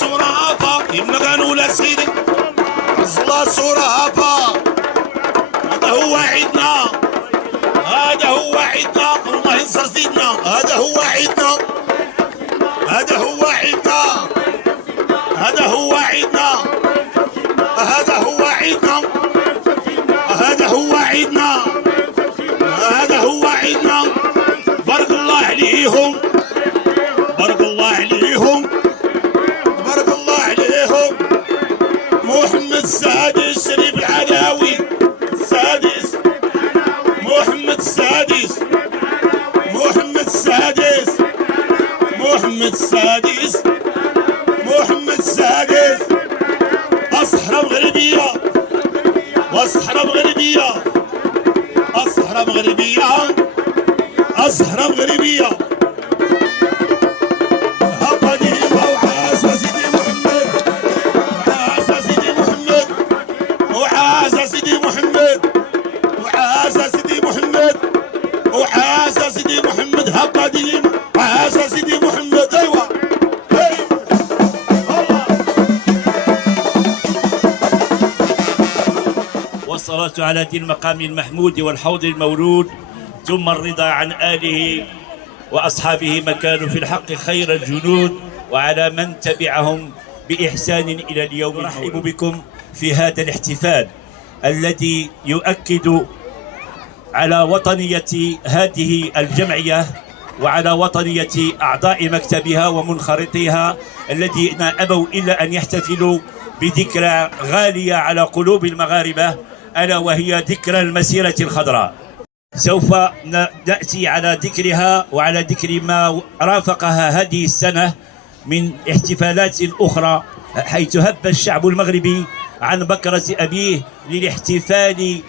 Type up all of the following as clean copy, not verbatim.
صورة هافا يما كانوا لا سيدي الله صورة هافا. هذا هو عيدنا، هذا هو عيدنا، الله ينصر سيدنا. هذا هو عيدنا، هذا هو عيدنا، هذا هو عيدنا، هذا هو عيدنا، هذا هو عيدنا، هذا هو عيدنا. بارك الله عليهم، بارك الله عليهم، بارك الله عليهم. محمد السادس شريف العلاوي، السادس محمد السادس، محمد السادس، محمد السادس، محمد السادس. الصحراء مغربية، والصحراء مغربية، الصحراء مغربية، الصحراء مغربية. هبا ديما عاش سيدي محمد. ايوا والصلاة على ذي المقام المحمود والحوض المولود، ثم الرضا عن آله وأصحابه من كانوا في الحق خير الجنود، وعلى من تبعهم بإحسان إلى اليوم. نرحب بكم في هذا الاحتفال الذي يؤكد على وطنية هذه الجمعية وعلى وطنية أعضاء مكتبها ومنخرطيها الذين أبوا إلا أن يحتفلوا بذكرى غالية على قلوب المغاربة، ألا وهي ذكرى المسيرة الخضراء. سوف نأتي على ذكرها وعلى ذكر ما رافقها هذه السنة من احتفالات أخرى، حيث هب الشعب المغربي عن بكرة أبيه للاحتفال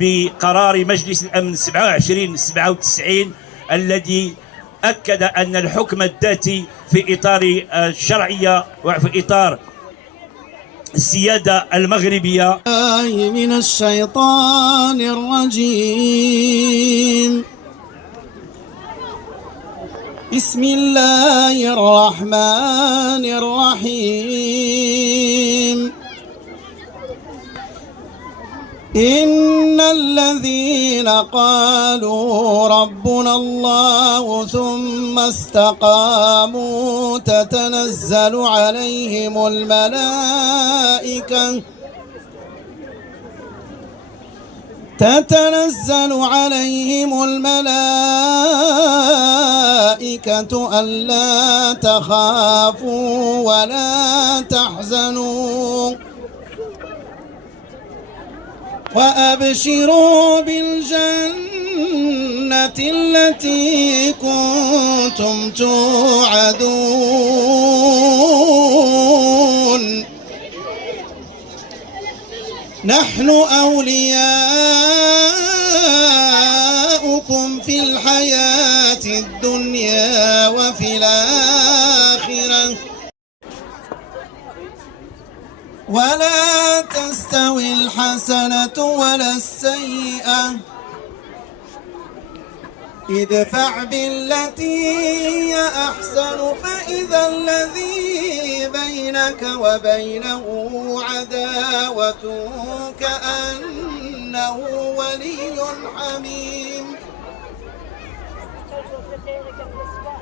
بقرار مجلس الأمن 2797 الذي أكد أن الحكم الذاتي في إطار الشرعية وفي إطار السيادة المغربية. من الشيطان الرجيم. بسم الله الرحمن الرحيم. إن الذين قالوا ربنا الله ثم استقاموا تتنزل عليهم الملائكة ألا تخافوا ولا تحزنوا وأبشروا بالجنة التي كنتم توعدون. نحن أولياؤكم في الحياة الدنيا وفي الآخرة ولا تستوي الحسنة ولا السيئة، ادفع بالتي هي أحسن فإذا الذي بينك وبينه عداوة كأنه ولي حميم.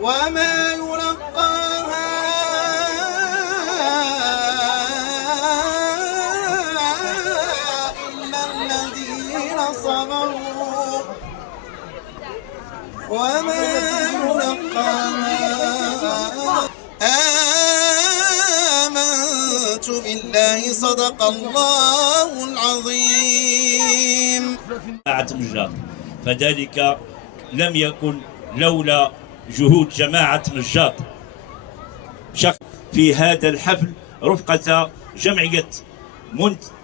وما يلقاها صبروا وما يلقاها. آمنت بالله صدق الله العظيم. فذلك لم يكن لولا جهود جماعة مجاط في هذا الحفل رفقة جمعية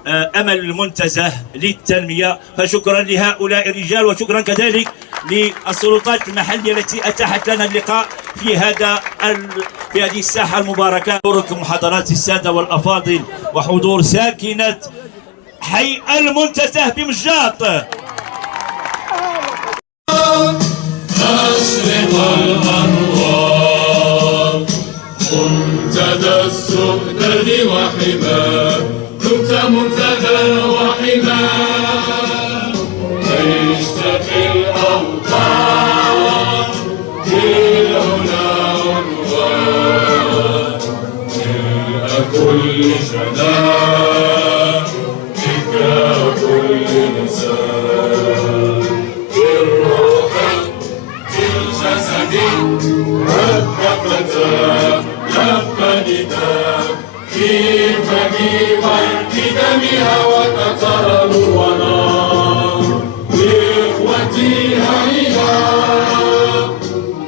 أمل المنتزه للتنمية. فشكرا لهؤلاء الرجال وشكرا كذلك للسلطات المحلية التي أتاحت لنا اللقاء في هذه الساحة المباركة. حضوركم حضرات السادة والأفاضل وحضور ساكنة حي المنتزه بمجاط. أشرق الأنوار منتدى السؤدد جسدي هب فتاة لب نداء في فمي وفي دمها وقطر ونار إخوتي هيا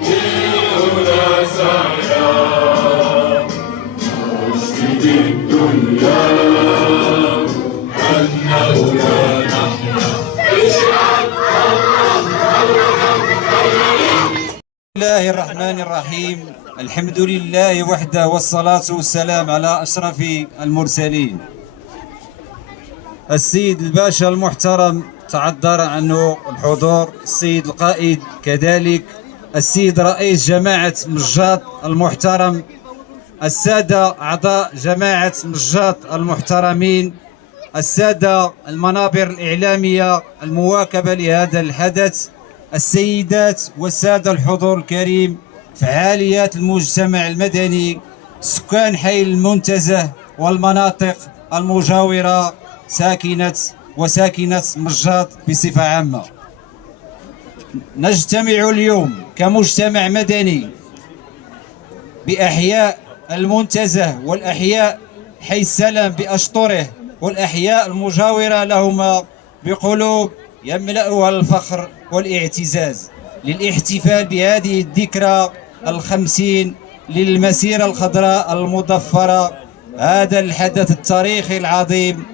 للعلا سعيا نشهد الدنيا أنه لا نحيا بسم الله الرحمن الرحيم. الحمد لله وحده والصلاة والسلام على أشرف المرسلين. السيد الباشا المحترم تعذر عنه الحضور، السيد القائد كذلك، السيد رئيس جماعة مجاط المحترم، السادة أعضاء جماعة مجاط المحترمين، السادة المنابر الإعلامية المواكبة لهذا الحدث، السيدات والسادة الحضور الكريم، فعاليات المجتمع المدني، سكان حي المنتزه والمناطق المجاورة، وساكنة مجاط بصفة عامة. نجتمع اليوم كمجتمع مدني بأحياء المنتزه والأحياء حي السلام بأشطره والأحياء المجاورة لهما بقلوب يملأها الفخر والاعتزاز للاحتفال بهذه الذكرى 50 للمسيرة الخضراء المضفرة، هذا الحدث التاريخي العظيم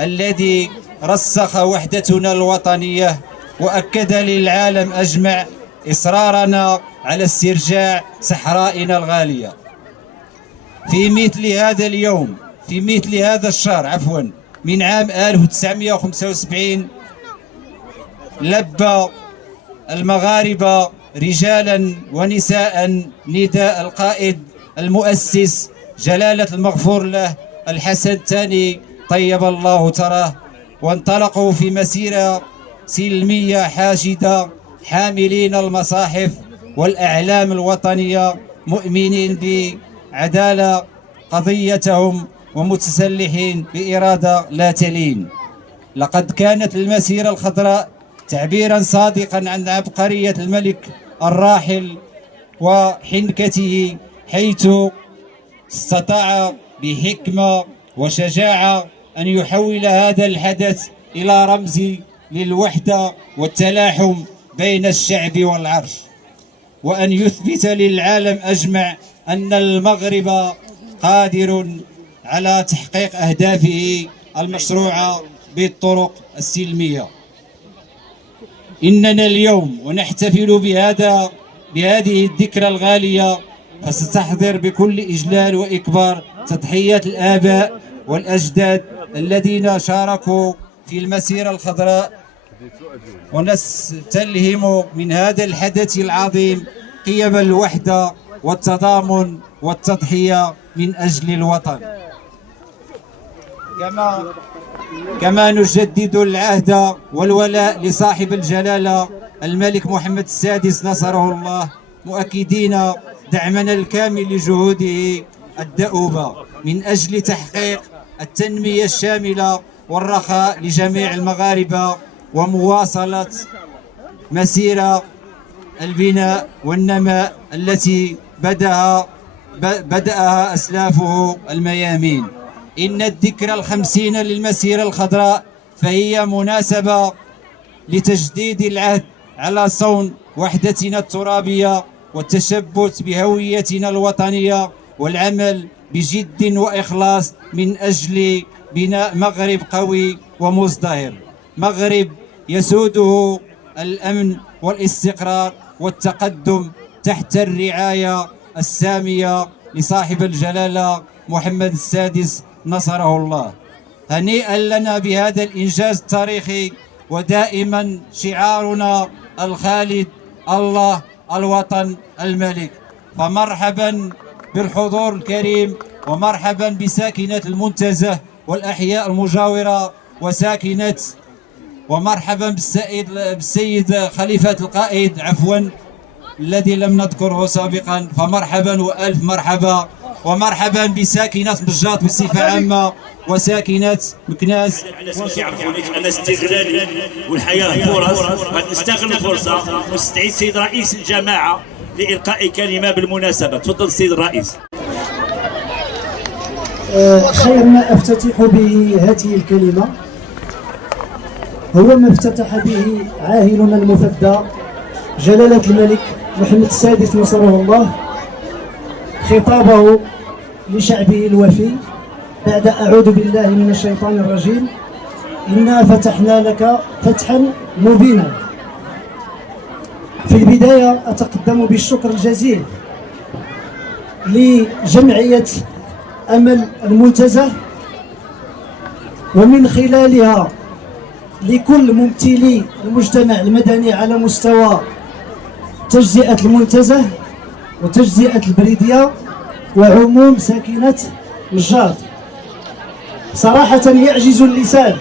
الذي رسخ وحدتنا الوطنية وأكد للعالم أجمع إصرارنا على استرجاع صحرائنا الغالية. في مثل هذا اليوم، في مثل هذا الشهر من عام 1975 لبى المغاربة رجالا ونساء نداء القائد المؤسس جلالة المغفور له الحسن الثاني طيب الله ثراه، وانطلقوا في مسيرة سلمية حاشدة حاملين المصاحف والأعلام الوطنية، مؤمنين بعدالة قضيتهم ومتسلحين بإرادة لا تلين. لقد كانت المسيرة الخضراء تعبيرا صادقا عن عبقرية الملك الراحل وحنكته، حيث استطاع بحكمة وشجاعة أن يحول هذا الحدث إلى رمز للوحدة والتلاحم بين الشعب والعرش، وأن يثبت للعالم أجمع أن المغرب قادر على تحقيق أهدافه المشروعة بالطرق السلمية. إننا اليوم ونحتفل بهذه الذكرى الغالية، فستحضر بكل إجلال وإكبار تضحيات الآباء والأجداد الذين شاركوا في المسيرة الخضراء، ونستلهم من هذا الحدث العظيم قيم الوحدة والتضامن والتضحية من أجل الوطن. كما نجدد العهد والولاء لصاحب الجلالة الملك محمد السادس نصره الله، مؤكدين دعمنا الكامل لجهوده الدؤوبة من أجل تحقيق التنمية الشاملة والرخاء لجميع المغاربة، ومواصلة مسيرة البناء والنماء التي بدأها أسلافه الميامين. إن الذكرى 50 للمسيرة الخضراء فهي مناسبة لتجديد العهد على صون وحدتنا الترابية والتشبث بهويتنا الوطنية، والعمل بجد وإخلاص من أجل بناء مغرب قوي ومزدهر، مغرب يسوده الأمن والاستقرار والتقدم تحت الرعاية السامية لصاحب الجلالة محمد السادس نصره الله. هنيئا لنا بهذا الإنجاز التاريخي، ودائما شعارنا الخالد الله الوطن الملك. فمرحبا بالحضور الكريم، ومرحبا بساكنة المنتزه والأحياء المجاورة ومرحبا بالسيد خليفة القائد الذي لم نذكره سابقا، فمرحبا وألف مرحبا، ومرحبا بساكنة مجاط بصفة عامة وساكنة مكناس. الناس يعرفونك أنا استغلالي والحياة فرص، غادي نستغل الفرصة ونستعيد السيد رئيس الجماعة لإلقاء كلمة بالمناسبة. تفضل السيد الرئيس. خير ما أفتتح به هذه الكلمة هو ما افتتح به عاهلنا المفدى جلالة الملك محمد السادس نصره الله خطابه لشعبه الوفي بعد أعوذ بالله من الشيطان الرجيم إنا فتحنا لك فتحا مبينا. في البداية أتقدم بالشكر الجزيل لجمعية أمل المنتزه ومن خلالها لكل ممثلي المجتمع المدني على مستوى تجزئة المنتزه وتجزئة البريدية وعموم ساكنة نجار. صراحة يعجز اللسان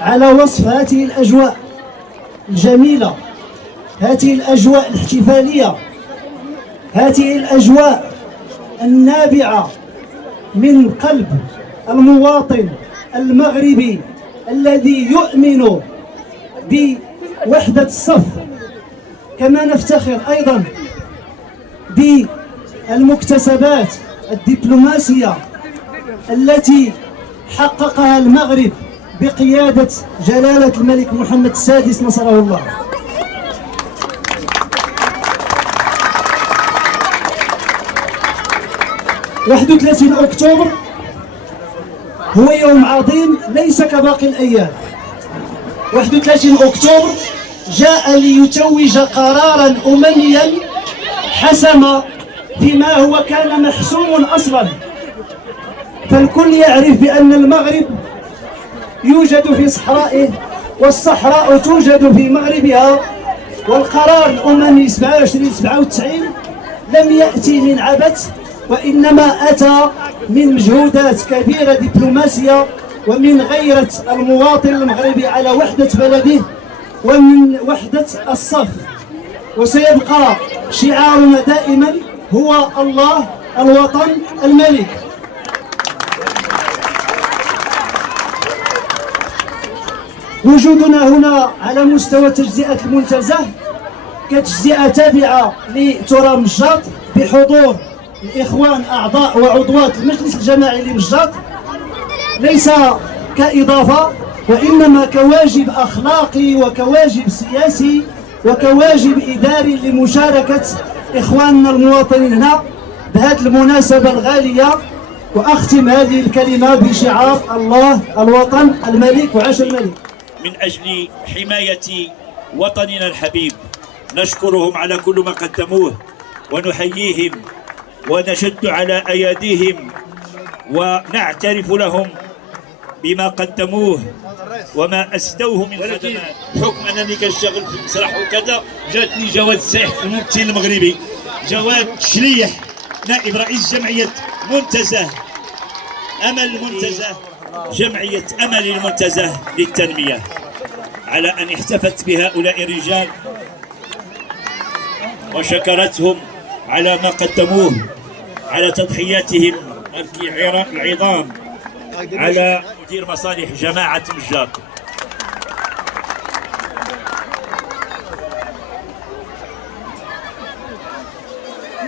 على وصف هذه الأجواء الجميلة، هذه الأجواء الاحتفالية، هذه الأجواء النابعة من قلب المواطن المغربي الذي يؤمن بوحدة الصف. كما نفتخر أيضا بالمكتسبات الدبلوماسية التي حققها المغرب بقيادة جلالة الملك محمد السادس نصره الله. واحد 31 أكتوبر هو يوم عظيم ليس كباقي الأيام. 31 أكتوبر جاء ليتوج قرارا أمميا حسم فيما هو كان محسوم أصلا. فالكل يعرف بأن المغرب يوجد في صحرائه والصحراء توجد في مغربها، والقرار الأممي 2797 لم يأتي من عبث وإنما أتى من مجهودات كبيرة دبلوماسية ومن غيرة المواطن المغربي على وحدة بلده ومن وحدة الصف. وسيبقى شعارنا دائما هو الله الوطن الملك. وجودنا هنا على مستوى تجزئة المنتزه كتجزئة تابعة لتراب مجاط بحضور الإخوان أعضاء وعضوات المجلس الجماعي لمجاط، ليس كإضافة وإنما كواجب أخلاقي وكواجب سياسي وكواجب إداري لمشاركة إخواننا المواطنين هنا بهذه المناسبة الغالية. وأختم هذه الكلمة بشعار الله الوطن الملك وعاش الملك. من أجل حماية وطننا الحبيب نشكرهم على كل ما قدموه ونحييهم ونشد على أيديهم ونعترف لهم بما قدموه وما أسدوه من خدمات. بحكم أنني كنشتغل في المسرح وكذا جاتني جواد سيح الممثل المغربي جواد شليح نائب رئيس جمعية منتزه أمل المنتزه، جمعية أمل المنتزه للتنمية، على أن احتفت بهؤلاء الرجال وشكرتهم على ما قدموه، على تضحياتهم العظام، على مدير مصالح جماعة مجاط.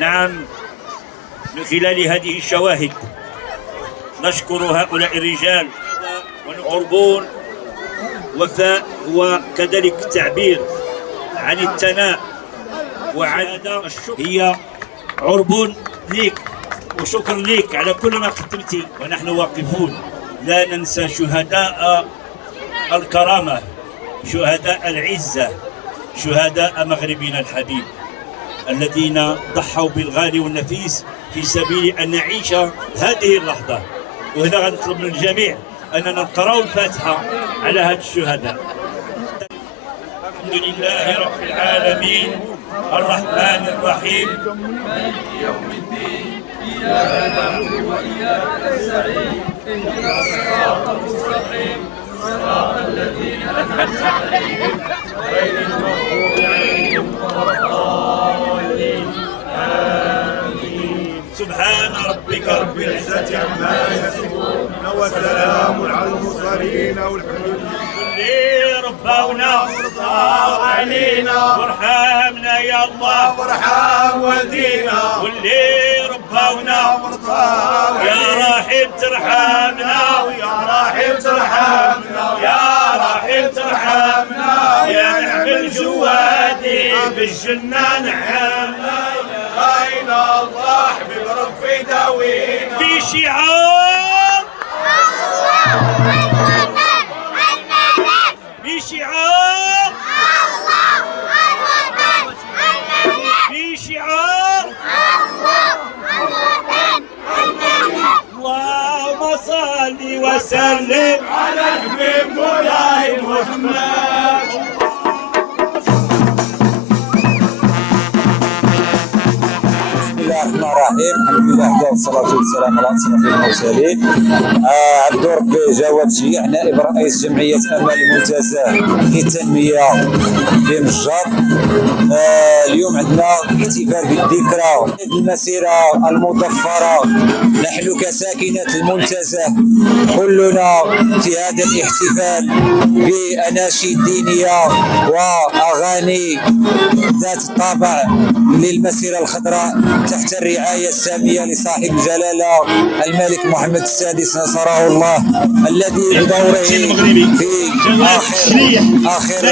نعم، من خلال هذه الشواهد نشكر هؤلاء الرجال والعربون. وفاء وكذلك تعبير عن الثناء وعن الشكر. هي عربون ليك وشكر ليك على كل ما قدمتي، ونحن واقفون لا ننسى شهداء الكرامة، شهداء العزة، شهداء مغربنا الحبيب الذين ضحوا بالغالي والنفيس في سبيل أن نعيش هذه اللحظة. وهنا غنطلب من الجميع أننا نقرأ الفاتحة على هذه الشهداء. الحمد لله رب العالمين الرحمن الرحيم مالك يوم الدين إياك نعبد وإياك نستعين اهدنا الصراط المستقيم صراط الذين أنعمت عليهم غير المغضوب عليهم ولا الضالين آمين. سبحان ربك رب العزة عما يصفون وسلام على المرسلين والحمد لله ربنا وارضى علينا وارحمنا يا الله. وارحم والدينا واللي رباونا مرضانا يا رحيم ترحمنا يا رحيم ترحمنا يا رحيم ترحمنا يا نعم الجوادي بالجنة نحمنا خاين الله حبيب ربي داوينا في شعار في شعار في شعار اللهم صل وسلم على حبيب مولاي محمد بسم الله الرحمن الرحيم، الحمد لله وحده والصلاة والسلام على أشرف المرسلين. عبد ربي جواد شيع نائب رئيس جمعية أمل المنتزه للتنمية بمجر. اليوم عندنا احتفال بالذكرى المسيرة المظفرة. نحن كساكنة المنتزه كلنا في هذا الاحتفال بأناشيد دينية وأغاني ذات الطابع للمسيرة الخضراء تحت الرعاية السامية لصاحب الجلالة الملك محمد السادس نصره الله، الذي بدوره في آخر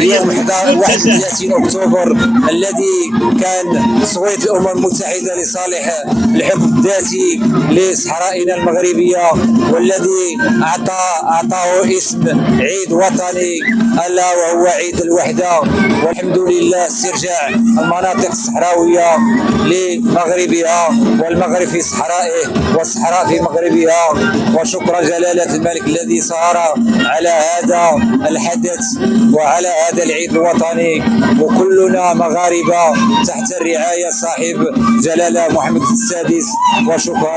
يوم 31 أكتوبر الذي كان تصويت الأمم المتحدة لصالح الحكم الذاتي لصحرائنا المغربية، والذي أعطاه اسم عيد وطني ألا وهو عيد الوحدة. والحمد لله استرجاع المناطق الصحراوية لمغربها، والمغرب في صحرائه والصحراء في مغربها. وشكرا جلالة الملك الذي سهر على هذا الحدث وعلى هذا العيد الوطني، وكلنا مغاربة تحت الرعاية صاحب جلالة محمد السادس. وشكرا.